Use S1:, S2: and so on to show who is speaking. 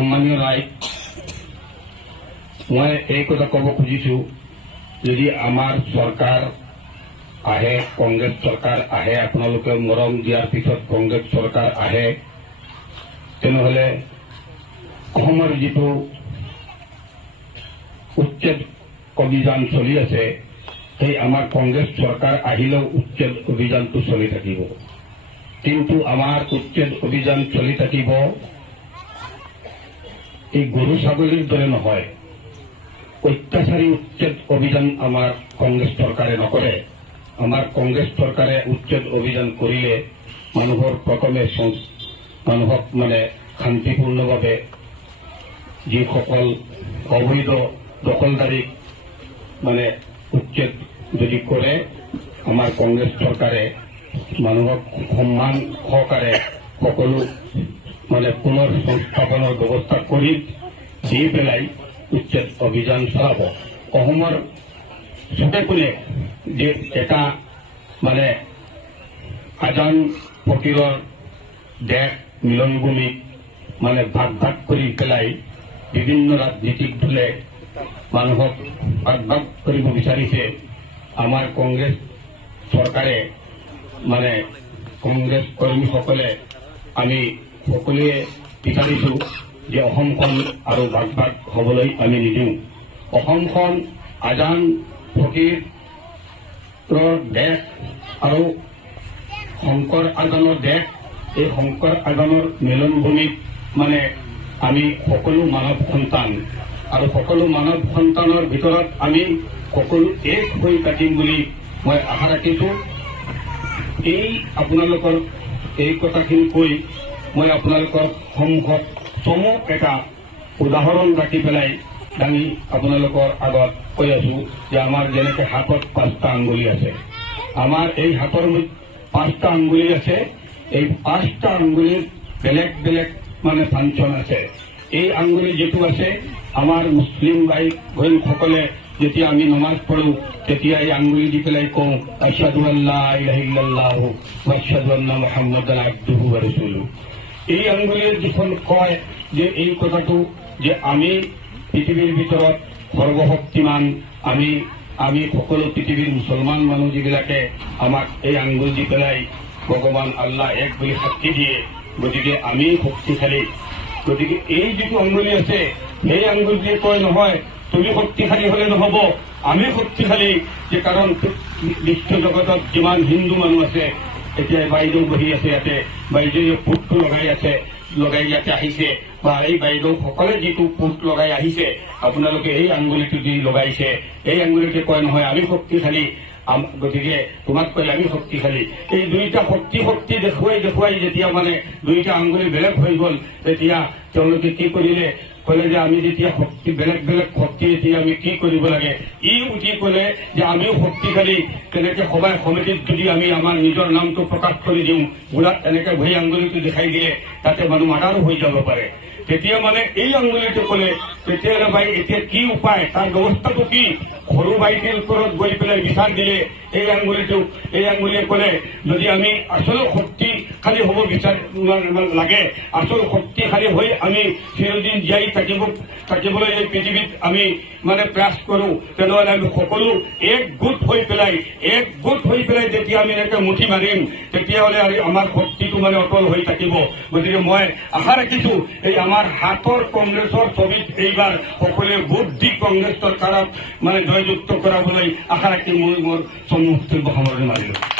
S1: সন্মানীয় ৰাইজ মই এই কথা ক'ব খুজিছো যদি আমাৰ চৰকাৰ আহে কংগ্ৰেছ চৰকাৰ আহে আপোনালোকে মৰম দিয়াৰ পিছত কংগ্ৰেছ চৰকাৰ আহে তেনেহলে অসমৰ যিটো উচ্ছেদ অভিযান চলি আছে সেই আমাৰ কংগ্ৰেছ চৰকাৰ আহিলেও উচ্ছেদ অভিযানটো চলি থাকিব। কিন্তু আমাৰ উচ্ছেদ অভিযান চলি থাকিব এই গৰু ছাগলীৰ দৰে নহয়। অত্যাচাৰী উচ্ছেদ অভিযান আমাৰ কংগ্ৰেছ চৰকাৰে নকৰে। আমাৰ কংগ্ৰেছ চৰকাৰে উচ্ছেদ অভিযান কৰিলে মানুহৰ প্ৰথমে মানুহক মানে শান্তিপূৰ্ণভাৱে যিসকল অবৈধ দখলদাৰী মানে উচ্ছেদ যদি কৰে, আমাৰ কংগ্ৰেছ চৰকাৰে মানুহক সন্মান সহকাৰে সকলো মানে পুনৰ সংস্থাপনৰ ব্যৱস্থা কৰি দি পেলাই উচ্ছেদ অভিযান চলাব। অসমৰ চবে কোনে যে এটা মানে আজান ফকীৰৰ দেশ মিলনভূমিক মানে ভাগ ভাগ কৰি পেলাই বিভিন্ন ৰাজনীতিক দলে মানুহক ভাগ ভাগ কৰিব বিচাৰিছে। আমাৰ কংগ্ৰেছ চৰকাৰে মানে কংগ্ৰেছ কৰ্মীসকলে আমি সকলোৱে বিচাৰিছো যে অসমখন আৰু ভাগ হ'বলৈ আমি নিদিওঁ। অসমখন আজান ফকীৰৰ দেশ আৰু শংকৰ আজানৰ দেশ। এই শংকৰ আজানৰ মিলনভূমিত মানে আমি সকলো মানৱ সন্তান আৰু সকলো মানৱ সন্তানৰ ভিতৰত আমি সকলো এক হৈ থাকিম বুলি মই আশা ৰাখিছোঁ। এই আপোনালোকৰ এই কথাখিনি কৈ মই আপোনালোকৰ সন্মুখত চমু এটা উদাহৰণ ৰাখি পেলাই দাঙি আপোনালোকৰ আগত কৈ আছো যে আমাৰ যেনেকে হাতত পাঁচটা আঙ্গুলি আছে, আমাৰ এই হাতৰ পাঁচটা আঙ্গুলি আছে, এই পাঁচটা আঙ্গুলিৰ বেলেগ বেলেগ মানে ফাংচন আছে। এই আঙ্গুলি যিটো আছে, আমাৰ মুছলিম ভাই বহিনসকলে যেতিয়া আমি নমাজ পঢ়ো, তেতিয়া এই আঙ্গুলি দি পেলাই কওঁ আছাদু আল্লাহ ইলাহা ইল্লাল্লাহু, ওয়া আছহাদু আন্না মুহাম্মাদান আবদুহু ওয়া রাসূলুহু এই আঙ্গুলিৰ যিখন কয় যে এই কথাটো যে আমি পৃথিৱীৰ ভিতৰত সৰ্বশক্তিমান, আমি আমি সকলো পৃথিৱীৰ মুছলমান মানুহ যিবিলাকে আমাক এই আঙ্গুল দি পেলাই ভগৱান আল্লাহ এক বুলি সাক্ষী দিয়ে, গতিকে আমি শক্তিশালী। গতিকে এই যিটো আঙ্গুলি আছে, সেই আঙ্গুলিয়ে কয় নহয়, তুমি শক্তিশালী হলে নহব, আমি শক্তিশালী যে কাৰণ বিশ্ব জগতত যিমান হিন্দু মানুহ আছে এতিয়া বাইদেউ বহি আছে ইয়াতে। বাইদেৱে পোটটো লগাই আছে, লগাই ইয়াতে আহিছে। বা এই বাইদেউ সকলে যিটো পোট লগাই আহিছে, আপোনালোকে এই আঙুলিটো দি লগাইছে। এই আঙুলিটোৱে কয়, নহয়, আমি শক্তিশালী। গতিকে তোমাক আমি শক্তিশালী। এই দুইটা শক্তি শক্তি দেখুৱাই দেখুৱাই যেতিয়া মানে দুইটা আঙ্গুলি বেলেগ হৈ গ'ল, তেতিয়া তেওঁলোকে কি কৰিলে? ক'লে যে, আমি যেতিয়া শক্তি, বেলেগ বেলেগ শক্তি এতিয়া আমি কি কৰিব লাগে? ই উঠি ক'লে যে, আমিও শক্তিশালী। তেনেকে সভাই সমিতিত যদি আমি আমাৰ নিজৰ নামটো প্ৰকাশ কৰি দিওঁ বুঢ়াত এনেকে ভৰি আঙ্গুলিটো দেখাই দিয়ে তাতে মানুহ মাৰ্ডাৰো হৈ যাব পাৰে। তেতিয়া মানে এই আঙ্গুলিটো ক'লে তেতিয়াহ'লে ভাই, এতিয়া কি উপায়? তাৰ ব্যৱস্থাটো কি? সৰু বাইটিৰ ওপৰত গৈ পেলাই বিচাৰ দিলে, এই আঙ্গুলিটো এই আঙ্গুলিয়ে ক'লে, যদি আমি আচল শক্তিশালী হ'ব বিচাৰ লাগে আচল শক্তিশালী হৈ আমি চিৰদিন জীয়াই থাকিব, থাকিবলৈ এই পৃথিৱীত আমি মানে প্ৰয়াস কৰোঁ। তেনেহ'লে আমি সকলো এক গোট হৈ পেলাই, এক গোট হৈ পেলাই যেতিয়া আমি এনেকে মুঠি মাৰিম, তেতিয়াহ'লে আমাৰ শক্তিটো মানে অটল হৈ থাকিব। গতিকে মই আশা ৰাখিছো, এই আমাৰ হাতৰ কংগ্ৰেছৰ ছবিত এইবাৰ সকলোৱে ভোট দি কংগ্ৰেছ চৰকাৰক মানে জয়যুক্ত কৰাবলৈ আশা ৰাখি মই মোৰ চমুখ সামৰণি মাৰিলোঁ